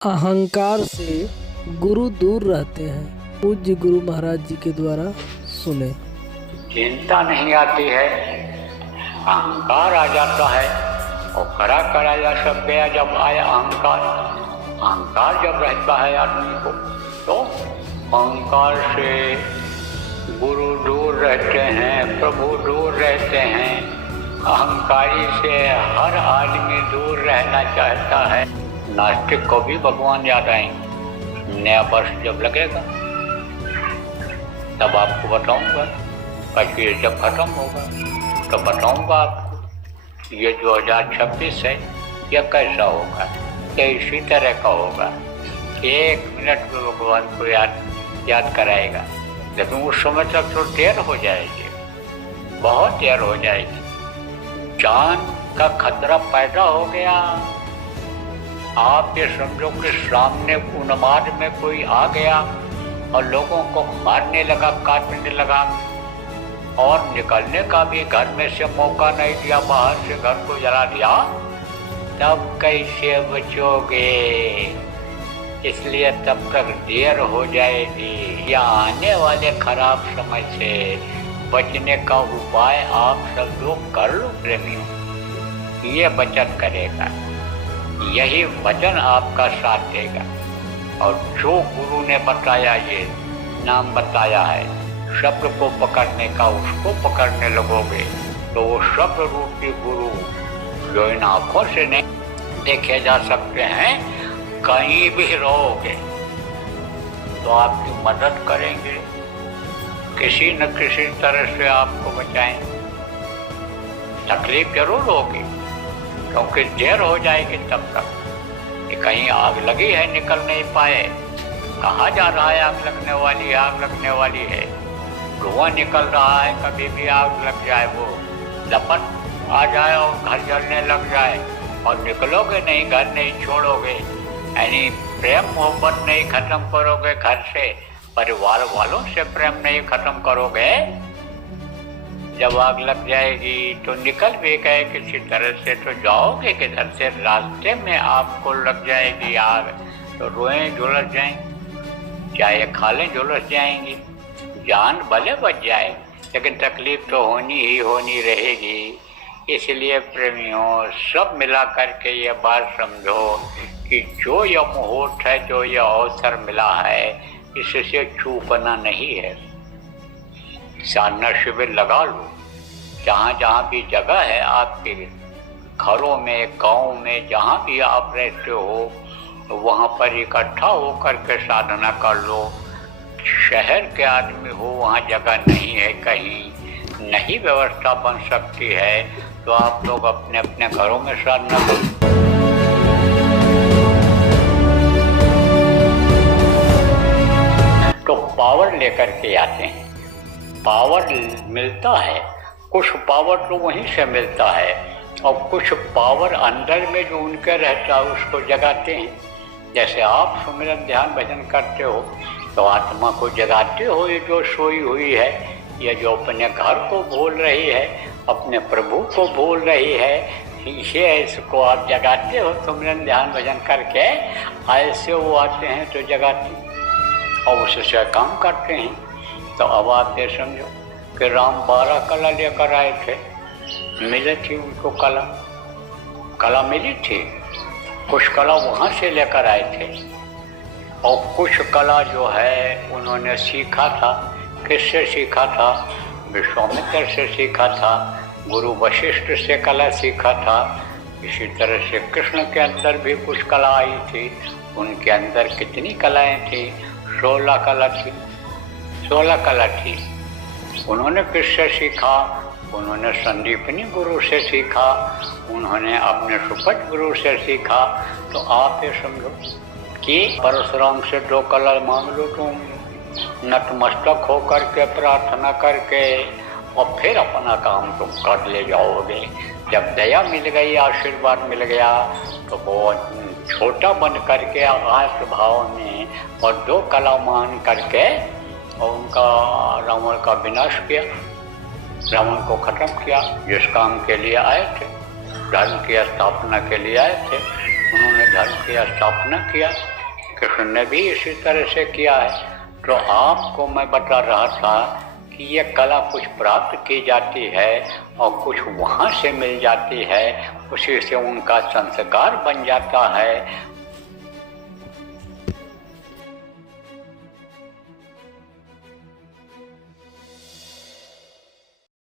अहंकार से गुरु दूर रहते हैं। पूज्य गुरु महाराज जी के द्वारा सुने। चिंता नहीं आती है, अहंकार आ जाता है और करा या सब गया। जब आया अहंकार, अहंकार जब रहता है आदमी को, तो अहंकार से गुरु दूर रहते हैं, प्रभु दूर रहते हैं। अहंकारी से हर आदमी दूर रहना चाहता है। नास्तिक को भी भगवान याद आएंगे। नया वर्ष जब लगेगा तब आपको बताऊंगा, कश्मीर जब खत्म होगा तो बताऊंगा आपको ये 2026 है, यह कैसा होगा, क्या इसी तरह का होगा। एक मिनट में भगवान को याद कराएगा, लेकिन उस समय तक तो देर हो जाएगी, बहुत देर हो जाएगी। जान का खतरा पैदा हो गया। आप ये समझो कि सामने उन्माद में कोई आ गया और लोगों को मारने लगा, काटने लगा, और निकलने का भी घर में से मौका नहीं दिया, बाहर से घर को जला दिया, तब कैसे बचोगे? इसलिए तब तक देर हो जाएगी। या आने वाले खराब समय से बचने का उपाय आप सब लोग कर लो प्रेमियों, ये बचत करेगा, यही वचन आपका साथ देगा। और जो गुरु ने बताया, ये नाम बताया है, शब्द को पकड़ने का, उसको पकड़ने लगोगे तो वो शब्द रूपी गुरु जो इन आंखों से नहीं देखे जा सकते हैं, कहीं भी रहोगे तो आपकी मदद करेंगे, किसी न किसी तरह से आपको बचाएंगे। तकलीफ जरूर होगी क्योंकि देर हो जाएगी तब तक कि कहीं आग लगी है, निकल नहीं पाए, कहा जा रहा है आग लगने वाली है, आग लगने वाली है, धुआं निकल रहा है, कभी भी आग लग जाए, वो लपट आ जाए और घर जलने लग जाए और निकलोगे नहीं, घर नहीं छोड़ोगे, यानी प्रेम मोहब्बत नहीं खत्म करोगे, घर से परिवार वालों से प्रेम नहीं खत्म करोगे, जब आग लग जाएगी तो निकल भी गए किसी तरह से तो जाओगे किधर से? रास्ते में आपको लग जाएगी आग तो रोएं झुलस जाएंगे, चाहे खा लें झुलस जाएंगी, जान भले बच जाए लेकिन तकलीफ तो होनी ही होनी रहेगी। इसलिए प्रेमियों, सब मिला करके ये बात समझो कि जो यह मुहूर्त है, जो यह अवसर मिला है, इससे चूकना नहीं है। साधना शिविर लगा लो, जहाँ जहाँ भी जगह है आपके घरों में, गाँव में, जहाँ भी आप रहते हो वहाँ पर इकट्ठा होकर के साधना कर लो। शहर के आदमी हो, वहाँ जगह नहीं है, कहीं नहीं व्यवस्था बन सकती है, तो आप लोग अपने अपने घरों में साधना करो। तो पावर लेकर के आते हैं, पावर मिलता है, कुछ पावर तो वहीं से मिलता है और कुछ पावर अंदर में जो उनके रहता है उसको जगाते हैं। जैसे आप सुमिरन ध्यान भजन करते हो तो आत्मा को जगाते हो, ये जो सोई हुई है, ये जो अपने घर को भूल रही है, अपने प्रभु को भूल रही है, ये इसको आप जगाते हो सुमिरन ध्यान भजन करके। ऐसे वो आते हैं तो जगाते और उससे काम करते हैं। तो अब आप ये समझो कि राम 12 कला लेकर आए थे, मिले थी उनको कला मिली थी, कुछ कला वहाँ से लेकर आए थे और कुछ कला जो है उन्होंने सीखा था। किससे सीखा था? विश्वामित्र से सीखा था, गुरु वशिष्ठ से कला सीखा था। इसी तरह से कृष्ण के अंदर भी कुछ कला आई थी। उनके अंदर कितनी कलाएं थी? 16 कला थी, 16 कला थी। उन्होंने किससे सीखा? उन्होंने संदीपनी गुरु से सीखा, उन्होंने अपने सुपट गुरु से सीखा। तो आप ये समझो कि परशुराम से 2 कला मांग लो तुम, नतमस्तक होकर के प्रार्थना करके, और फिर अपना काम तुम कर ले जाओगे। जब दया मिल गई, आशीर्वाद मिल गया, तो वो छोटा बन करके आकाश भाव में और 2 कला मान करके और उनका रावण का विनाश किया, रावण को खत्म किया। जिस काम के लिए आए थे, धर्म की स्थापना के लिए आए थे, उन्होंने धर्म किया, स्थापना किया। कृष्ण ने भी इसी तरह से किया है। तो आपको मैं बता रहा था कि ये कला कुछ प्राप्त की जाती है और कुछ वहाँ से मिल जाती है, उसी से उनका संस्कार बन जाता है